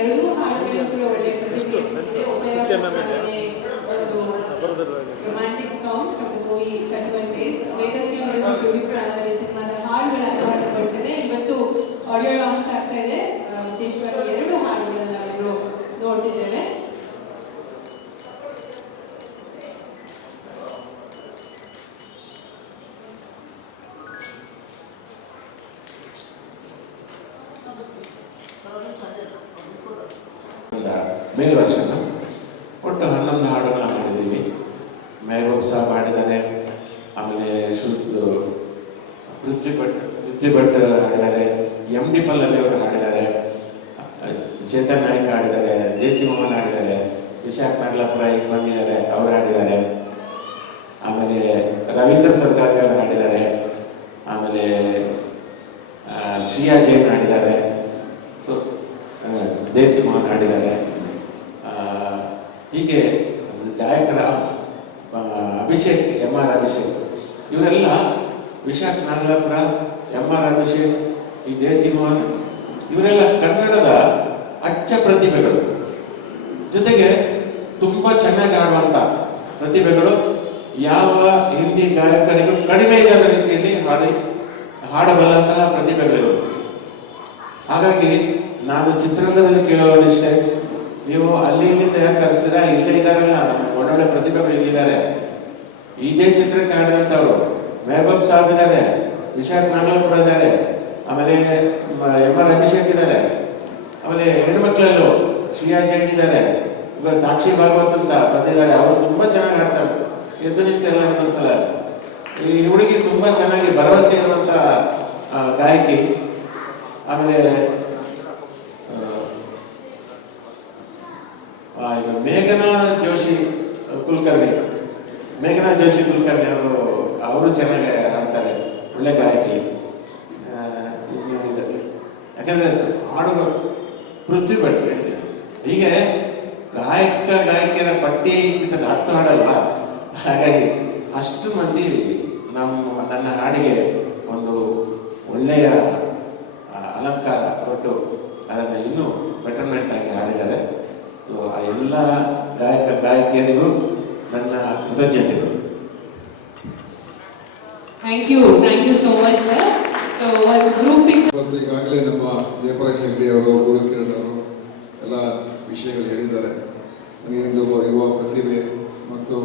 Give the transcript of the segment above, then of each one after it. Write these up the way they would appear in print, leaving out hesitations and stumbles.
ಎರಡೂ ಹಾಡುಗಳು ಕೂಡ ಒಳ್ಳೆಯ ಪ್ರತಿಕ್ರಿಯೆ ಸಿಕ್ಕಿದೆ. ಒಪೆರಾ ಒಂದು romantic song from the movie 31 days. ವೇದಸ್ಯ ಮ್ಯೂಸಿಕ್ ಯೂಟ್ಯೂಬ್ ಚಾನಲ್ ಸಿನಿಮಾದ ಹಾಡುಗಳನ್ನು ಹಾಡಿಕೊಂಡಿದೆ. ಇವತ್ತು ಆಡಿಯೋ ಲಾಂಚ್ ಆಗ್ತಾ ಇದೆ. ವಿಶೇಷವಾಗಿ ಎರಡು ಹಾಡುಗಳನ್ನು ನಾವೆಲ್ಲರೂ ನೋಡ್ತಿದ್ದೇವೆ. ಮೇಲ್ ವರ್ಷನ್ ಒಟ್ಟು 11 ಹಾಡುಗಳನ್ನ ಮಾಡಿದ್ದೀವಿ. ಮೆಹಬೂಬ್ ಸಾಬ್ ಹಾಡಿದ್ದಾರೆ, ಆಮೇಲೆ ಪೃಥ್ವಿ ಭಟ್ ಹಾಡಿದ್ದಾರೆ, ಎಂ ಡಿ ಪಲ್ಲವಿ ಅವರು ಹಾಡಿದ್ದಾರೆ, ಚೇತನ್ ನಾಯ್ಕ ಹಾಡಿದ್ದಾರೆ, ದೇಸಿ ಮೋಹನ್ ಹಾಡಿದ್ದಾರೆ, ವಿಶಾಖ್ ನಾಗಲಾಪುರ ಈಗ ಬಂದಿದ್ದಾರೆ ಅವರು ಹಾಡಿದ್ದಾರೆ, ಆಮೇಲೆ ರವೀಂದ್ರ ಸರ್ಕಾರಿ ಅವರು ಹಾಡಿದ್ದಾರೆ, ಆಮೇಲೆ ಶ್ರೀಯಾ ಜೈನ್ ಹಾಡಿದ್ದಾರೆ, ದೇಸಿ ಮೋಹನ್ ಹಾಡಿದ್ದಾರೆ. ಹೀಗೆ ಗಾಯಕರ ಅಭಿಷೇಕ್ MR ಅಭಿಷೇಕ್ ಇವರೆಲ್ಲ, ವಿಶಾಖ್ ನಾಗಲಾಪುರ, MR ಅಭಿಷೇಕ್, ಈ ದೇಸಿ ಮೋಹನ್ ಇವರೆಲ್ಲ ಕನ್ನಡದ ಅಚ್ಚ ಪ್ರತಿಭೆಗಳು. ಜೊತೆಗೆ ತುಂಬಾ ಚೆನ್ನಾಗಿ ಆಡುವಂತ ಪ್ರತಿಭೆಗಳು. ಯಾವ ಹಿಂದಿ ಗಾಯಕರಿಗೂ ಕಡಿಮೆ ಇಲ್ಲದ ರೀತಿಯಲ್ಲಿ ಹಾಡಬಲ್ಲಂತಹ ಪ್ರತಿಭೆಗಳು. ಹಾಗಾಗಿ ನಾನು ಚಿತ್ರರಂಗದಲ್ಲಿ ಕೇಳೋದಿಷ್ಟೇ, ನೀವು ಅಲ್ಲಿ ಇಲ್ಲಿಂದ ಯಾಕೆ ಕರೆಸ್ತೀರಾ? ಇಲ್ಲೇ ಇದ್ದಾರಲ್ಲ ಒಳ್ಳೊಳ್ಳೆ ಪ್ರತಿಭೆಗಳು ಇಲ್ಲಿದ್ದಾರೆ. ಇದೇ ಚಿತ್ರಕ್ಕೆ ಆಡುವಂಥವ್ರು ಮೆಹಬೂಬ್ ಸಾಬ್ ಇದ್ದಾರೆ, ವಿಶಾಖ್ ನಾಗಲಾಪುರ ಇದ್ದಾರೆ, ಆಮೇಲೆ MR ಅಭಿಷೇಕ್ ಇದ್ದಾರೆ, ಆಮೇಲೆ ಹೆಣ್ಮಕ್ಳಲ್ಲೂ ಶ್ರೀಯಾ ಜೈನ್ ಇದ್ದಾರೆ, ಇವಾಗ ಸಾಕ್ಷಿ ಭಾಗವತ್ ಅಂತ ಬಂದಿದ್ದಾರೆ. ಅವರು ತುಂಬಾ ಚೆನ್ನಾಗಿ ಆಡ್ತಾರೆ. ಎದ್ದು ನಿಂತೆಲ್ಲ ಒಂದ್ಸಲ ಈ ಹುಡುಗಿ ತುಂಬಾ ಚೆನ್ನಾಗಿ ಭರವಸೆ ಇರುವಂತ ಗಾಯಕಿ. ಆಮೇಲೆ ಈಗ ಮೇಘನಾ ಜೋಶಿ ಕುಲಕರ್ಣಿ ಅವರು ಚೆನ್ನಾಗಿ ಆಡ್ತಾರೆ, ಒಳ್ಳೆ ಗಾಯಕಿ. ಯಾಕಂದ್ರೆ ಹಾಡುಗಳು ಪೃಥ್ವಿ ಭಟ್, ಹೀಗೆ ಗಾಯಕಿಯರ ಪಟ್ಟಿ ಚಿತ್ರ 10 ಹಾಡಲ್ವಾ. ಹಾಗಾಗಿ ಅಷ್ಟು ಮಂದಿ ನನ್ನ ಹಾಡಿಗೆ ಒಂದು ಒಳ್ಳೆಯ ಅಲಂಕಾರ ಕೊಟ್ಟು ಅದನ್ನು ಇನ್ನೂ ಬೆಟರ್ಮೆಂಟ್ ಆಗಿ ಹಾಡಿದ್ದಾರೆ. ಸೊ ಆ ಎಲ್ಲ ಗಾಯಕಿಯರಿಗೂ ನನ್ನ ಕೃತಜ್ಞತೆಗಳು. Thank you so much sir. So ಒಂದು ಗ್ರೂಪ್ ಪಿಕ್ಚರ್ ಈಗಾಗಲೇ ನಮ್ಮ ಜಯಪ್ರಕಾಶ್ ಹೆಗ್ಡೆ ಅವರು, ಗುರುಕಿರಣ್ ಅವರು ಎಲ್ಲ ವಿಷಯಗಳು ಹೇಳಿದ್ದಾರೆ. ನನಗಿಂದು ಯುವ ಪ್ರತಿಭೆ ಮತ್ತು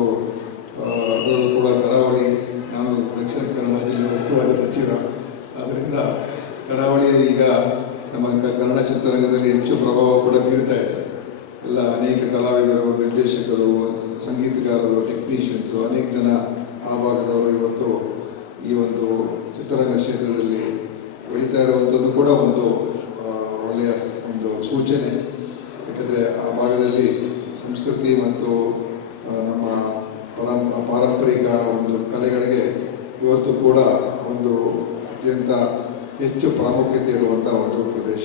ಅದರಲ್ಲೂ ಕೂಡ ಕರಾವಳಿ, ನಾನು ದಕ್ಷಿಣ ಕನ್ನಡ ಜಿಲ್ಲೆ ಉಸ್ತುವಾರಿ ಸಚಿವ, ಆದ್ದರಿಂದ ಕರಾವಳಿ ಈಗ ನಮ್ಮ ಕನ್ನಡ ಚಿತ್ರರಂಗದಲ್ಲಿ ಹೆಚ್ಚು ಪ್ರಭಾವ ಕೂಡ ಬೀರ್ತಾ ಇದೆ. ಎಲ್ಲ ಅನೇಕ ಕಲಾವಿದರು, ನಿರ್ದೇಶಕರು, ಸಂಗೀತಗಾರರು, ಟೆಕ್ನಿಷಿಯನ್ಸು, ಅನೇಕ ಜನ ಆ ಭಾಗದವರು ಇವತ್ತು ಈ ಒಂದು ಚಿತ್ರರಂಗ ಕ್ಷೇತ್ರದಲ್ಲಿ ಬೆಳೀತಾ ಇರುವಂಥದ್ದು ಕೂಡ ಒಂದು ಒಳ್ಳೆಯ ಒಂದು ಸೂಚನೆ. ಯಾಕಂದರೆ ಆ ಭಾಗದಲ್ಲಿ ಸಂಸ್ಕೃತಿ ಮತ್ತು ನಮ್ಮ ಪಾರಂಪರಿಕ ಒಂದು ಕಲೆಗಳಿಗೆ ಇವತ್ತು ಕೂಡ ಒಂದು ಅತ್ಯಂತ ಹೆಚ್ಚು ಪ್ರಾಮುಖ್ಯತೆ ಇರುವಂಥ ಒಂದು ಪ್ರದೇಶ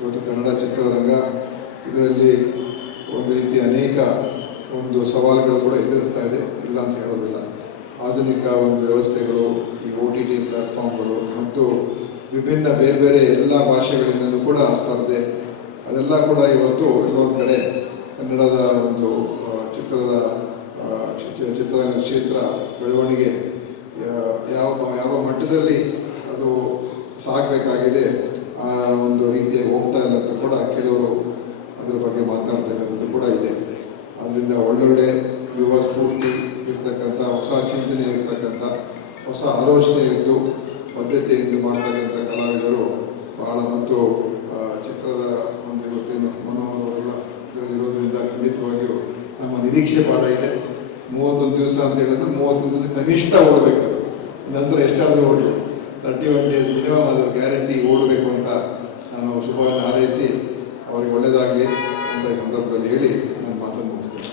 ಇವತ್ತು ಕನ್ನಡ ಚಿತ್ರರಂಗ. ಇದರಲ್ಲಿ ಒಂದು ರೀತಿ ಅನೇಕ ಒಂದು ಸವಾಲುಗಳು ಕೂಡ ಎದುರಿಸ್ತಾ ಇದೆ, ಇಲ್ಲ ಅಂತ ಹೇಳೋದಿಲ್ಲ. ಆಧುನಿಕ ಒಂದು ವ್ಯವಸ್ಥೆಗಳು, ಈ OTT ಪ್ಲ್ಯಾಟ್ಫಾರ್ಮ್ಗಳು ಮತ್ತು ವಿಭಿನ್ನ ಬೇರೆ ಬೇರೆ ಎಲ್ಲ ಭಾಷೆಗಳಿಂದಲೂ ಕೂಡ ಸ್ಪರ್ಧೆ, ಅದೆಲ್ಲ ಕೂಡ ಇವತ್ತು ಎಲ್ಲೊಂದು ಕಡೆ ಕನ್ನಡದ ಒಂದು ಚಿತ್ರರಂಗ ಕ್ಷೇತ್ರ ಬೆಳವಣಿಗೆ ಯಾವ ಮಟ್ಟದಲ್ಲಿ ಅದು ಸಾಗಬೇಕಾಗಿದೆ ಆ ಒಂದು ರೀತಿಯಾಗಿ ಹೋಗ್ತಾ ಇಲ್ಲ ಅಂತ ಕೂಡ ಕೆಲವರು ಅದರ ಬಗ್ಗೆ ಮಾತನಾಡ್ತಕ್ಕಂಥದ್ದು ಕೂಡ ಇದೆ. ಅದರಿಂದ ಒಳ್ಳೊಳ್ಳೆ ಯುವ ಸ್ಫೂರ್ತಿ ಇರ್ತಕ್ಕಂಥ, ಹೊಸ ಚಿಂತನೆ ಇರ್ತಕ್ಕಂಥ, ಹೊಸ ಆಲೋಚನೆ ಇದ್ದು ಬದ್ಧತೆಯಿಂದ ಮಾಡ್ತಕ್ಕಂಥ ಕಲಾವಿದರು ಬಹಳ ಮತ್ತು ಚಿತ್ರದ ಒಂದು ಇವತ್ತೇನು ಮನೋಹರವೆಲ್ಲ ಇದರಲ್ಲಿರೋದ್ರಿಂದ ಖಂಡಿತವಾಗಿಯೂ ನಮ್ಮ ನಿರೀಕ್ಷೆ ಭಾಳ ಇದೆ. 31 ದಿವಸ ಅಂತ ಹೇಳಿದ್ರೆ 31 ದಿವಸ ಕನಿಷ್ಠ ಓಡಬೇಕು. ನಂತರ ಎಷ್ಟಾದರೂ ಓಡಲಿ, 31 ಡೇಸ್ ಮಿನಿಮಮ್ ಅದು ಗ್ಯಾರಂಟಿ ಓಡಬೇಕು ಅಂತ ನಾನು ಶುಭವನ್ನು ಹಾರೈಸಿ ಅವರಿಗೆ ಒಳ್ಳೆಯದಾಗಲಿ ಅಂತ ಈ ಸಂದರ್ಭದಲ್ಲಿ ಹೇಳಿ ನನ್ನ ಮಾತನ್ನು ಮುಗಿಸ್ತೇನೆ.